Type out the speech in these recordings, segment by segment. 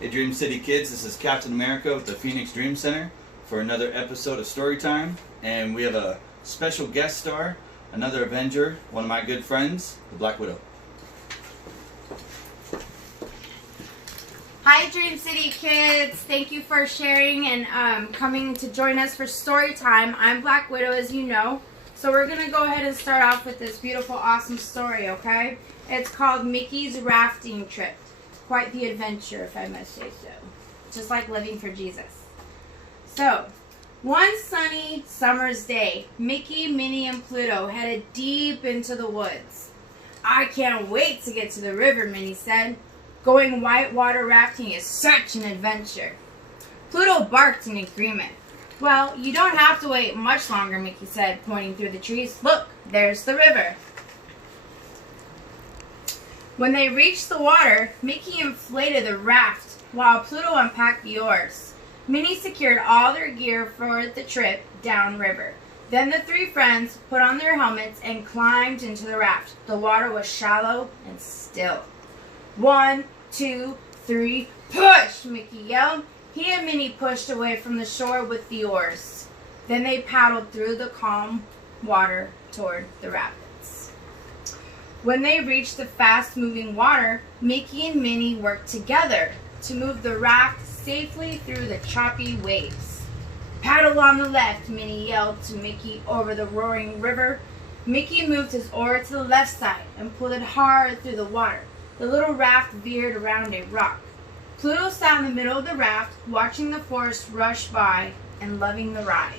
Hey Dream City Kids, this is Captain America with the Phoenix Dream Center for another episode of Storytime. And we have a special guest star, another Avenger, one of my good friends, the Black Widow. Hi Dream City Kids, thank you for sharing and coming to join us for Storytime. I'm Black Widow, as you know. So we're going to go ahead and start off with this beautiful, awesome story, okay? It's called Mickey's Rafting Trip. Quite the adventure, if I must say so. Just like living for Jesus. So, one sunny summer's day, Mickey, Minnie, and Pluto headed deep into the woods. I can't wait to get to the river, Minnie said. Going whitewater rafting is such an adventure. Pluto barked in agreement. Well, you don't have to wait much longer, Mickey said, pointing through the trees. Look, there's the river. When they reached the water, Mickey inflated the raft while Pluto unpacked the oars. Minnie secured all their gear for the trip downriver. Then the three friends put on their helmets and climbed into the raft. The water was shallow and still. 1, 2, 3, push! Mickey yelled. He and Minnie pushed away from the shore with the oars. Then they paddled through the calm water toward the rapids. When they reached the fast-moving water, Mickey and Minnie worked together to move the raft safely through the choppy waves. Paddle on the left, Minnie yelled to Mickey over the roaring river. Mickey moved his oar to the left side and pulled it hard through the water. The little raft veered around a rock. Pluto sat in the middle of the raft, watching the forest rush by and loving the ride.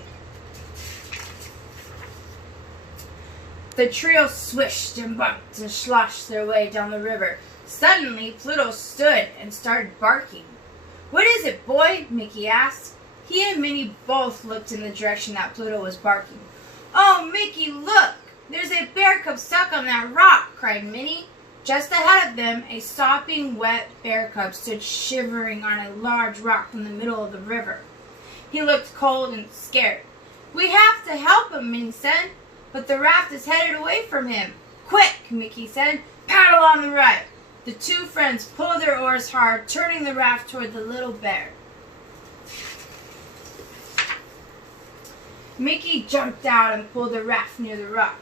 The trio swished and bumped and sloshed their way down the river. Suddenly, Pluto stood and started barking. What is it, boy? Mickey asked. He and Minnie both looked in the direction that Pluto was barking. Oh, Mickey, look! There's a bear cub stuck on that rock, cried Minnie. Just ahead of them, a sopping, wet bear cub stood shivering on a large rock in the middle of the river. He looked cold and scared. We have to help him, Minnie said. But the raft is headed away from him. Quick, Mickey said. Paddle on the right. The two friends pulled their oars hard, turning the raft toward the little bear. Mickey jumped out and pulled the raft near the rock.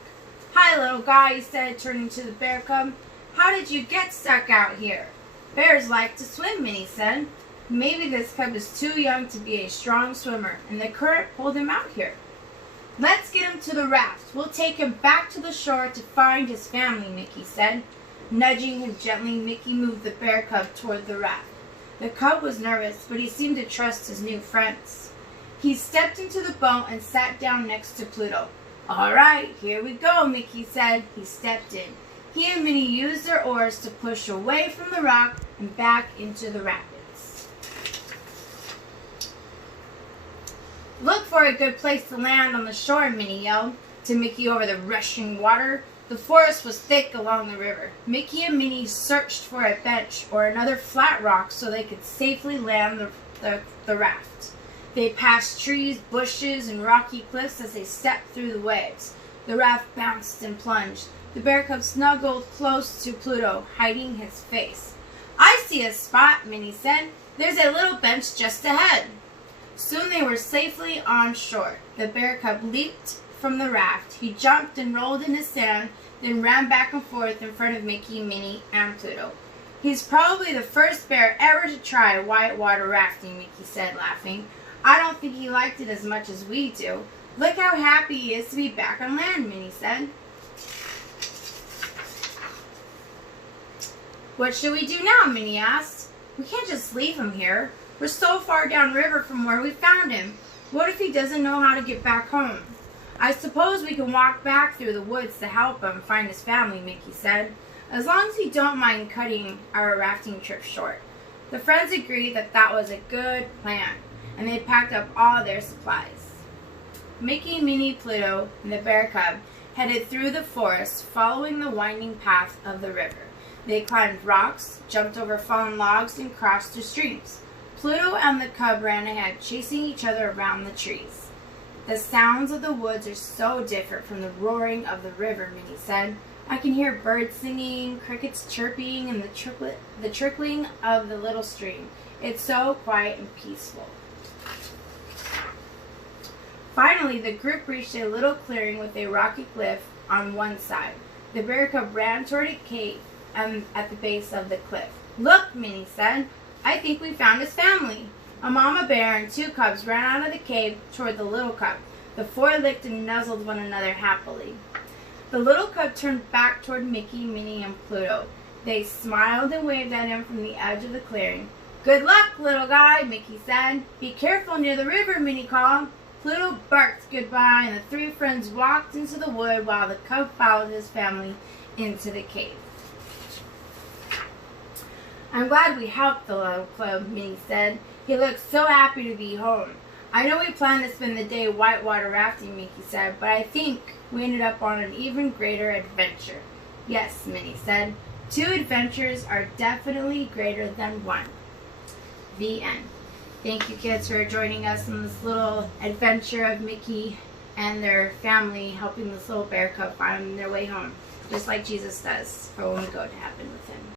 Hi, little guy, he said, turning to the bear cub. How did you get stuck out here? Bears like to swim, Minnie said. Maybe this cub is too young to be a strong swimmer, and the current pulled him out here. Let's get him to the raft. We'll take him back to the shore to find his family, Mickey said. Nudging him gently, Mickey moved the bear cub toward the raft. The cub was nervous, but he seemed to trust his new friends. He stepped into the boat and sat down next to Pluto. All right, here we go, Mickey said. He stepped in. He and Minnie used their oars to push away from the rock and back into the rapids. Look for a good place to land on the shore, Minnie yelled to Mickey over the rushing water. The forest was thick along the river. Mickey and Minnie searched for a bench or another flat rock so they could safely land the raft. They passed trees, bushes, and rocky cliffs as they stepped through the waves. The raft bounced and plunged. The bear cub snuggled close to Pluto, hiding his face. I see a spot, Minnie said. There's a little bench just ahead. Soon they were safely on shore. The bear cub leaped from the raft. He jumped and rolled in the sand, then ran back and forth in front of Mickey, Minnie, and Pluto. He's probably the first bear ever to try whitewater rafting, Mickey said, laughing. I don't think he liked it as much as we do. Look how happy he is to be back on land, Minnie said. What should we do now, Minnie asked. We can't just leave him here. We're so far downriver from where we found him. What if he doesn't know how to get back home? I suppose we can walk back through the woods to help him find his family, Mickey said, as long as you don't mind cutting our rafting trip short. The friends agreed that that was a good plan, and they packed up all their supplies. Mickey, Minnie, Pluto, and the bear cub headed through the forest, following the winding path of the river. They climbed rocks, jumped over fallen logs, and crossed the streams. Pluto and the cub ran ahead, chasing each other around the trees. The sounds of the woods are so different from the roaring of the river, Minnie said. I can hear birds singing, crickets chirping, and the trickling of the little stream. It's so quiet and peaceful. Finally, the group reached a little clearing with a rocky cliff on one side. The bear cub ran toward a cave at the base of the cliff. "Look," Minnie said. "I think we found his family." A mama bear and 2 cubs ran out of the cave toward the little cub. The 4 licked and nuzzled one another happily. The little cub turned back toward Mickey, Minnie, and Pluto. They smiled and waved at him from the edge of the clearing. "Good luck, little guy," Mickey said. "Be careful near the river," Minnie called. Pluto barked goodbye, and the 3 friends walked into the wood while the cub followed his family into the cave. "I'm glad we helped the little cub," Minnie said. "He looked so happy to be home." "I know we planned to spend the day whitewater rafting," Mickey said, "but I think we ended up on an even greater adventure." "Yes," Minnie said. 2 adventures are definitely greater than 1. The end. Thank you, kids, for joining us in this little adventure of Mickey and their family helping this little bear cub find their way home, just like Jesus does for when we go to heaven with him.